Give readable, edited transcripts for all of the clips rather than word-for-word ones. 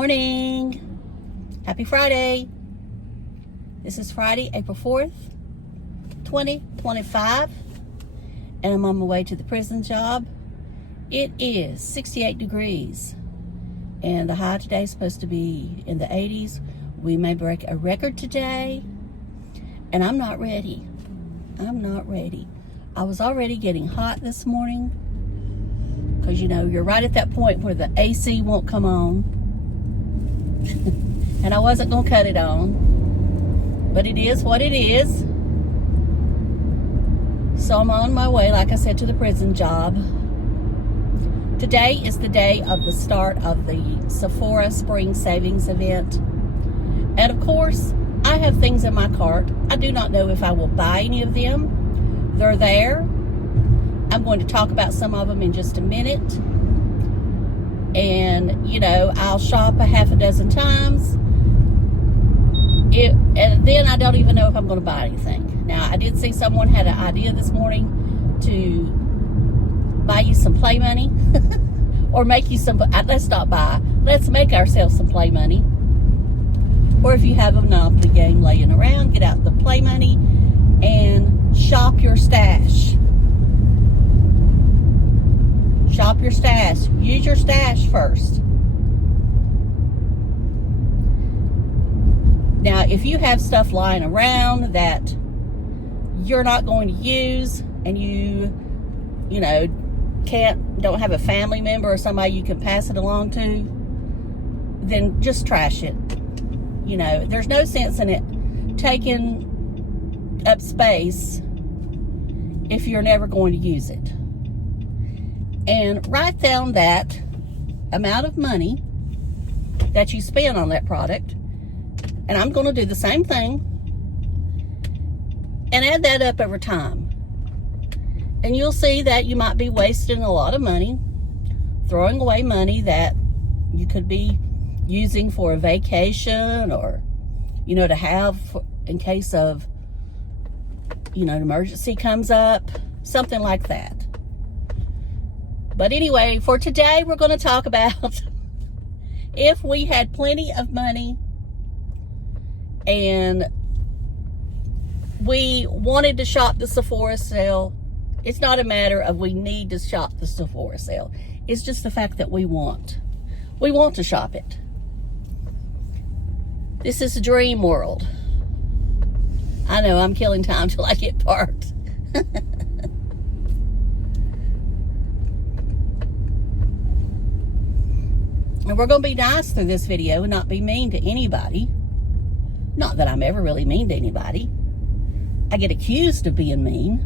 morning. Happy Friday. This is Friday, April 4th, 2025. And I'm on my way to the prison job. It is 68 degrees. And the high today is supposed to be in the 80s. We may break a record today. And I'm not ready. I'm not ready. I was already getting hot this morning. Because, you know, you're right at that point where the AC won't come on. And I wasn't going to cut it on. But it is what it is. So I'm on my way, like I said, to the prison job. Today is the day of the start of the Sephora Spring Savings event. And of course, I have things in my cart. I do not know if I will buy any of them. They're there. I'm going to talk about some of them in just a minute. And, you know, I'll shop a half a dozen times. And then I don't even know if I'm going to buy anything. Now, I did see someone had an idea this morning to buy you some play money. Or make you some, let's not buy. Let's make ourselves some play money. Or if you have a Monopoly game laying around, get out the play money and shop your stash. Shop your stash. Use your stash first. Now, if you have stuff lying around that you're not going to use and you know, don't have a family member or somebody you can pass it along to, then just trash it. You know, there's no sense in it taking up space if you're never going to use it. And write down that amount of money that you spend on that product. And I'm going to do the same thing. And add that up over time. And you'll see that you might be wasting a lot of money. Throwing away money that you could be using for a vacation or, you know, to have in case of, you know, an emergency comes up. Something like that. But anyway, for today, we're going to talk about if we had plenty of money and we wanted to shop the Sephora sale. It's not a matter of we need to shop the Sephora sale. It's just the fact that we want. We want to shop it. This is a dream world. I know I'm killing time till I get parked. And we're going to be nice through this video and not be mean to anybody. Not that I'm ever really mean to anybody. I get accused of being mean.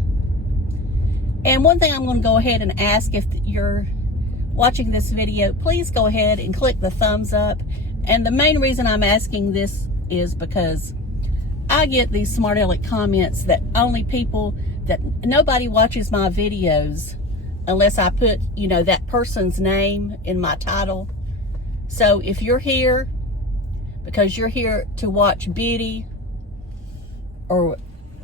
And one thing I'm going to go ahead and ask, if you're watching this video, please go ahead and click the thumbs up. And the main reason I'm asking this is because I get these smart aleck comments that nobody watches my videos unless I put, you know, that person's name in my title. So if you're here because you're here to watch beauty or,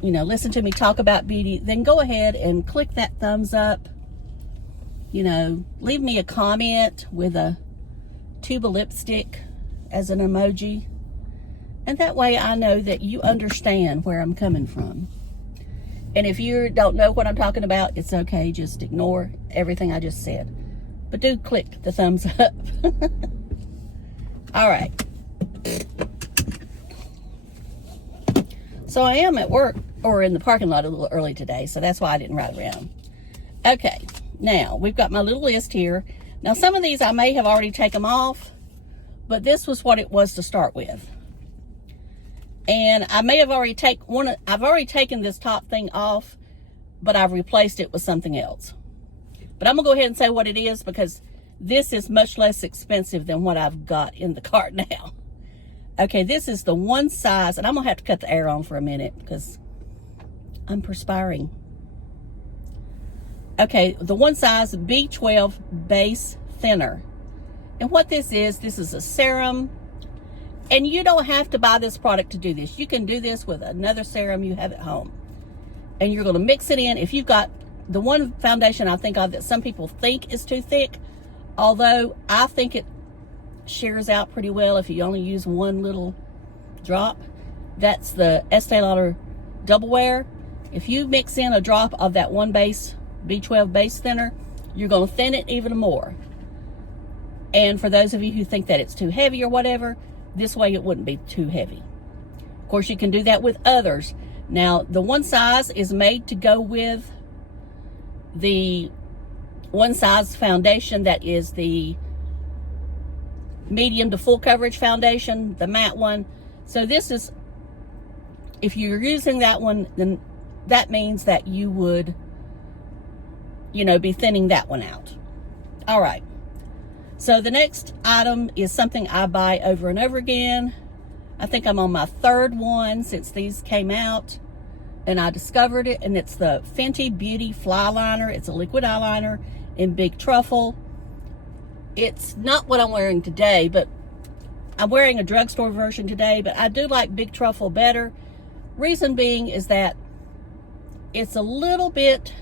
you know, listen to me talk about beauty, then go ahead and click that thumbs up. You know, leave me a comment with a tube of lipstick as an emoji. And that way I know that you understand where I'm coming from. And if you don't know what I'm talking about, it's okay. Just ignore everything I just said. But do click the thumbs up. All right. So I am at work or in the parking lot a little early today, so that's why I didn't ride around. Okay, now we've got my little list here. Now some of these I may have already taken off, but this was what it was to start with. And I may have already I've already taken this top thing off, but I've replaced it with something else. But I'm gonna go ahead and say what it is because this is much less expensive than what I've got in the cart now. Okay, this is the one size, and I'm going to have to cut the air on for a minute because I'm perspiring. Okay, the one size B12 base thinner. And what this is a serum. And you don't have to buy this product to do this. You can do this with another serum you have at home. And you're going to mix it in. If you've got the one foundation I think of that some people think is too thick, although I think it shears out pretty well if you only use one little drop. That's the Estee Lauder Double Wear. If you mix in a drop of that one base B12 base thinner, you're going to thin it even more. And for those of you who think that it's too heavy or whatever, this way it wouldn't be too heavy. Of course, you can do that with others. Now, the one size is made to go with the one size foundation that is the medium to full coverage foundation, the matte one. So this is, if you're using that one, then that means that you would, you know, be thinning that one out. All right. So the next item is something I buy over and over again. I think I'm on my third one since these came out and I discovered it, and it's the Fenty Beauty Flyliner. It's a liquid eyeliner in Big Truffle. It's not what I'm wearing today, but I'm wearing a drugstore version today, but I do like Big Truffle better. Reason being is that it's a little bit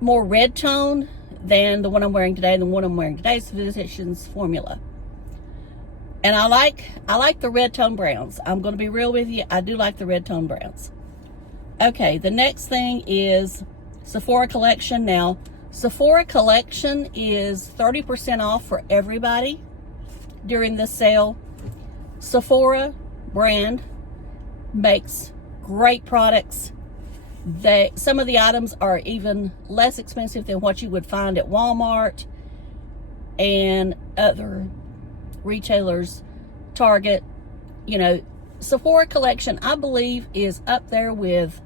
more red tone than the one I'm wearing today. And the one I'm wearing today is Physicians Formula. And I like the red tone browns. I'm going to be real with you. I do like the red tone browns. Okay, the next thing is Sephora Collection. Now, Sephora Collection is 30% off for everybody during this sale. Sephora brand makes great products. Some of the items are even less expensive than what you would find at Walmart and other retailers, Target. You know, Sephora Collection, I believe, is up there with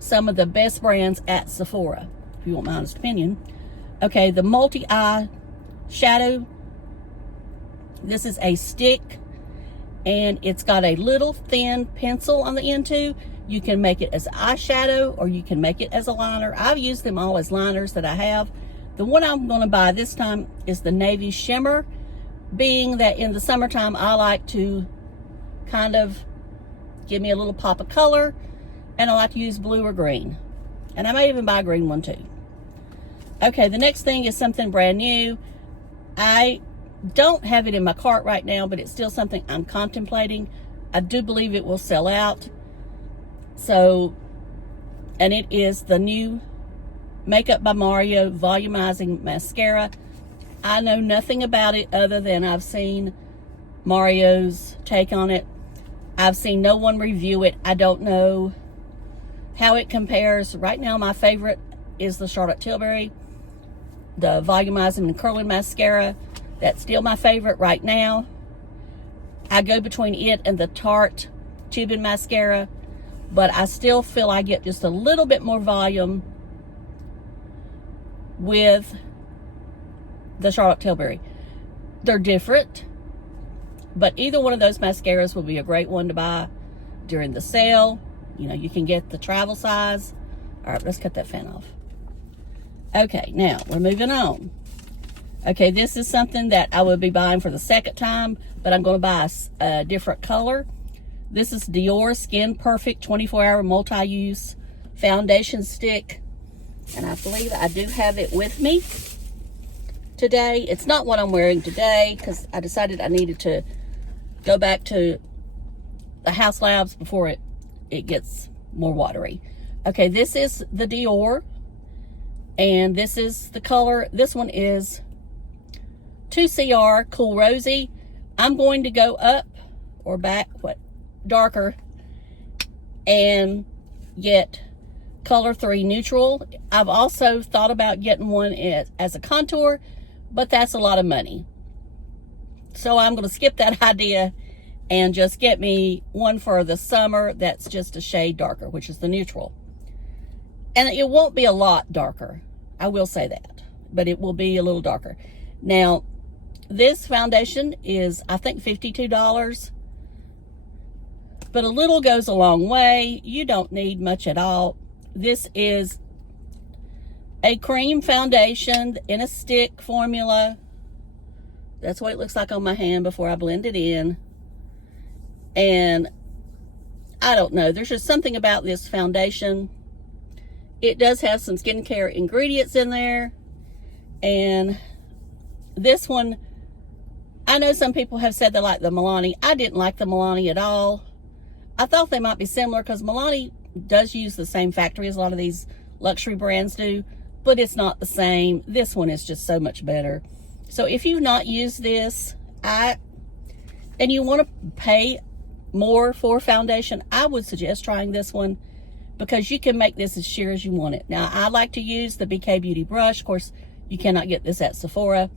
some of the best brands at Sephora, if you want my honest opinion. Okay, the multi-eye shadow. This is a stick, and it's got a little thin pencil on the end too. You can make it as eyeshadow or you can make it as a liner. I've used them all as liners that I have. The one I'm going to buy this time is the Navy Shimmer, being that in the summertime I like to kind of give me a little pop of color, and I like to use blue or green. And I may even buy a green one too. Okay, the next thing is something brand new. I don't have it in my cart right now, but it's still something I'm contemplating. I do believe it will sell out. So, and it is the new Makeup by Mario Volumizing Mascara. I know nothing about it other than I've seen Mario's take on it. I've seen no one review it. I don't know how it compares. Right now, my favorite is the Charlotte Tilbury, the Volumizing and Curling Mascara. That's still my favorite right now. I go between it and the Tarte Tubing Mascara, but I still feel I get just a little bit more volume with the Charlotte Tilbury. They're different, but either one of those mascaras will be a great one to buy during the sale. You know, you can get the travel size. All right, let's cut that fan off. Okay, now we're moving on. Okay, this is something that I would be buying for the second time, but I'm going to buy a different color. This is Dior Skin Perfect 24-Hour Multi-Use Foundation Stick. And I believe I do have it with me today. It's not what I'm wearing today because I decided I needed to go back to the House Labs before it gets more watery. Okay, this is the Dior. And this is the color. This one is 2CR Cool Rosy. I'm going to go up or back, darker, and get color 3 neutral. I've also thought about getting one as a contour, but that's a lot of money. So I'm going to skip that idea and just get me one for the summer that's just a shade darker, which is the neutral. And it won't be a lot darker, I will say that, but it will be a little darker. Now, this foundation is, I think, $52. But a little goes a long way. You don't need much at all. This is a cream foundation in a stick formula. That's what it looks like on my hand before I blend it in. And I don't know. There's just something about this foundation. It does have some skincare ingredients in there. And This one, I know some people have said they like the Milani. I didn't like the Milani at all. I thought they might be similar because Milani does use the same factory as a lot of these luxury brands do, but it's not the same. This one is just so much better. So if you've not used this, and you want to pay more for foundation, I would suggest trying this one because you can make this as sheer as you want it. Now, I like to use the BK Beauty brush. Of course, you cannot get this at Sephora,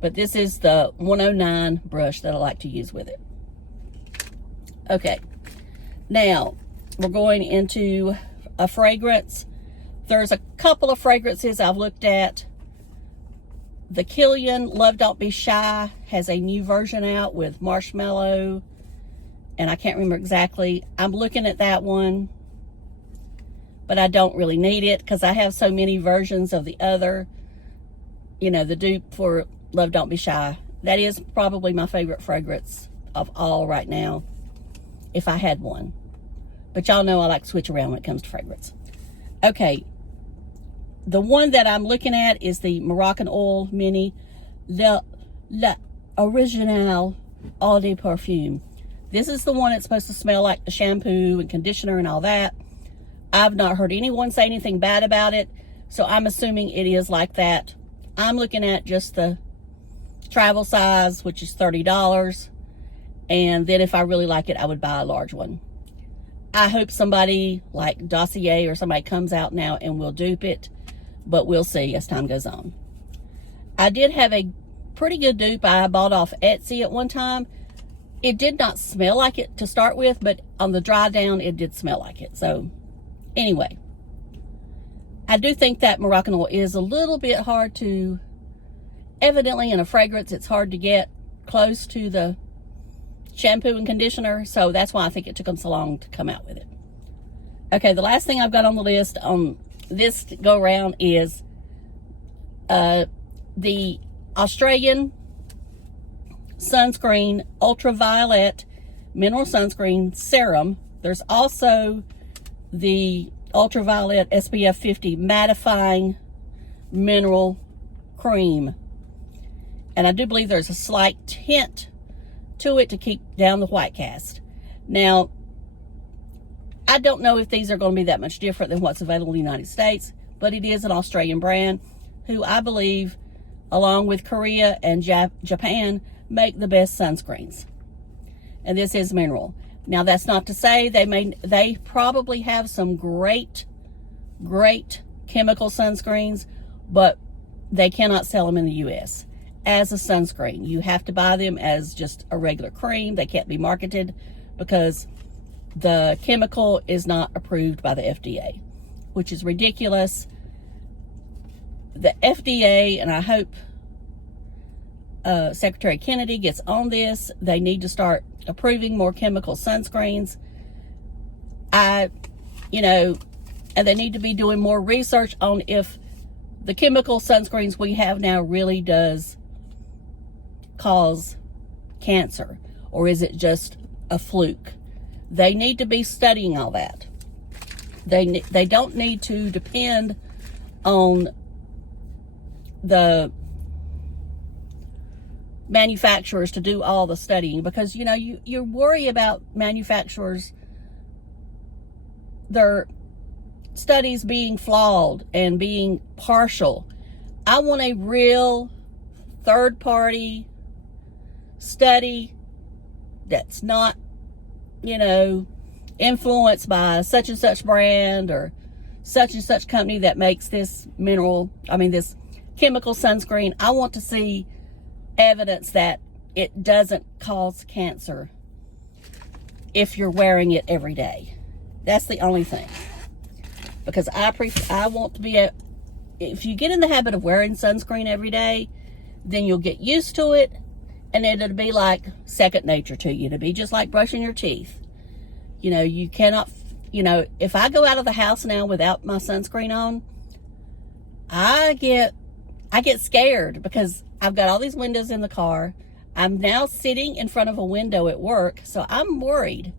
but this is the 109 brush that I like to use with it. Okay, now we're going into a fragrance. There's a couple of fragrances I've looked at. The Killian Love Don't Be Shy has a new version out with marshmallow, and I can't remember exactly. I'm looking at that one, but I don't really need it because I have so many versions of the other, you know, the dupe for Love Don't Be Shy. That is probably my favorite fragrance of all right now, if I had one. But y'all know I like to switch around when it comes to fragrance. Okay. The one that I'm looking at is the Moroccanoil Mini Le Original Eau de Parfum. This is the one that's supposed to smell like the shampoo and conditioner and all that. I've not heard anyone say anything bad about it, so I'm assuming it is like that. I'm looking at just the travel size, which is $30. And then if I really like it, I would buy a large one. I hope somebody like Dossier or somebody comes out now and will dupe it, but we'll see as time goes on. I did have a pretty good dupe I bought off Etsy at one time. It did not smell like it to start with, but on the dry down, it did smell like it. So anyway, I do think that Moroccanoil is a little bit hard to, evidently in a fragrance, it's hard to get close to the shampoo and conditioner. So that's why I think it took them so long to come out with it. Okay, the last thing I've got on the list on this go round is the Australian Sunscreen Ultraviolet Mineral Sunscreen Serum. There's also the Ultraviolet SPF 50 Mattifying Mineral Cream. And I do believe there's a slight tint to it to keep down the white cast. Now, I don't know if these are going to be that much different than what's available in the United States, but it is an Australian brand who I believe, along with Korea and Japan, make the best sunscreens. And this is mineral. Now, that's not to say they probably have some great chemical sunscreens, but they cannot sell them in the U.S. as a sunscreen. You have to buy them as just a regular cream. They can't be marketed because the chemical is not approved by the FDA, which is ridiculous. The FDA, and I hope Secretary Kennedy gets on this, they need to start approving more chemical sunscreens. And they need to be doing more research on if the chemical sunscreens we have now really does cause cancer, or is it just a fluke? They need to be studying all that. They don't need to depend on the manufacturers to do all the studying, because you worry about manufacturers, their studies being flawed and being partial. I want a real third-party study that's not influenced by such and such brand or such and such company that makes this this chemical sunscreen. I want to see evidence that it doesn't cause cancer if you're wearing it every day. That's the only thing. Because I want to be if you get in the habit of wearing sunscreen every day, then you'll get used to it, and it'll be like second nature to you. It'll be just like brushing your teeth. You cannot, if I go out of the house now without my sunscreen on, I get scared because I've got all these windows in the car. I'm now sitting in front of a window at work, so I'm worried.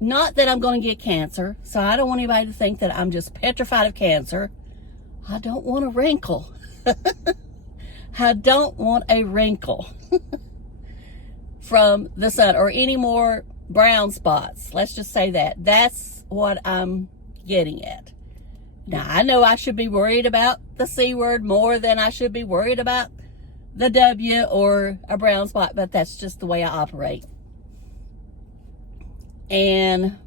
Not that I'm going to get cancer, so I don't want anybody to think that I'm just petrified of cancer. I don't want a wrinkle. I don't want a wrinkle from the sun or any more brown spots. Let's just say that. That's what I'm getting at. Now, I know I should be worried about the C word more than I should be worried about the W or a brown spot, but that's just the way I operate. And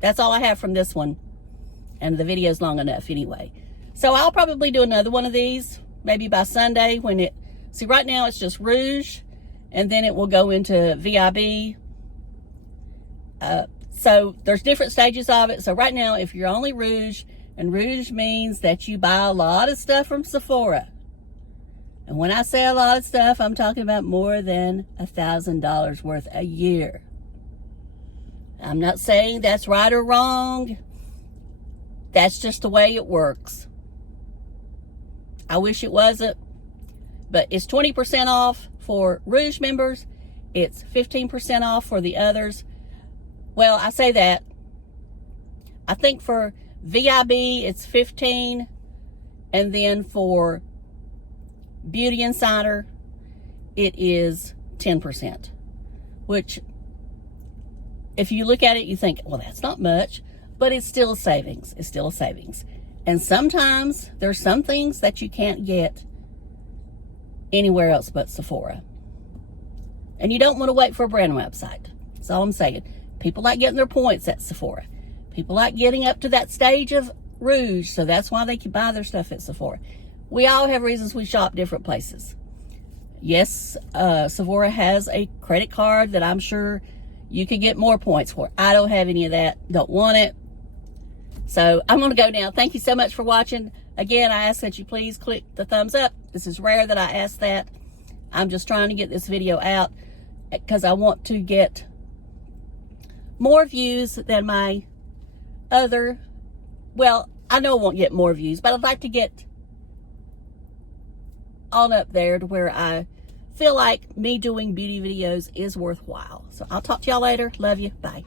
that's all I have from this one. And the video's long enough anyway. So I'll probably do another one of these, maybe by Sunday when it, see right now it's just rouge, and then it will go into VIB. So there's different stages of it. So right now, if you're only rouge, and rouge means that you buy a lot of stuff from Sephora. And when I say a lot of stuff, I'm talking about more than $1,000 worth a year. I'm not saying that's right or wrong. That's just the way it works. I wish it wasn't, but it's 20% off for rouge members. It's 15% off for the others. Well, I say that. I think for VIB, it's 15, and then for Beauty Insider, it is 10%, which, if you look at it, you think, well, that's not much, but it's still a savings. It's still a savings. And sometimes there's some things that you can't get anywhere else but Sephora. And you don't want to wait for a brand website. That's all I'm saying. People like getting their points at Sephora. People like getting up to that stage of rouge, so that's why they can buy their stuff at Sephora. We all have reasons we shop different places. Yes, Sephora has a credit card that I'm sure you can get more points for. I don't have any of that. Don't want it. So I'm going to go now. Thank you so much for watching. Again, I ask that you please click the thumbs up. This is rare that I ask that. I'm just trying to get this video out because I want to get more views than my other, well, I know I won't get more views, but I'd like to get on up there to where I feel like me doing beauty videos is worthwhile. So I'll talk to y'all later. Love you. Bye.